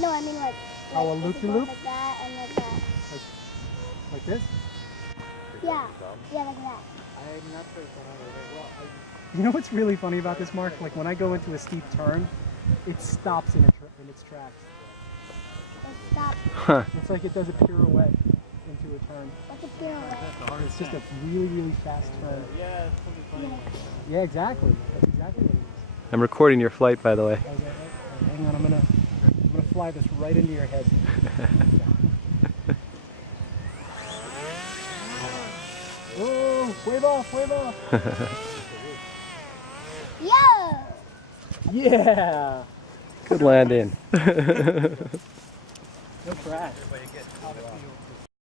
No, I mean like Oh, a if you go loop-de-loop? like that and like that. Like this? Yeah, yeah, like that. I'm not sure if You know what's really funny about this, Mark? Like when I go into a steep turn, it stops in its tracks. It stops. Huh. It's like it does a pirouette into a turn. What's a pirouette? It's just a really, really fast turn. yeah, it's probably funny. Yeah, exactly. That's exactly what it is. I'm recording your flight, by the way. Okay, hang on, I'm gonna fly this right into your head. Oh, wave off, wave off. Yo! Yeah. Good landing. No crash.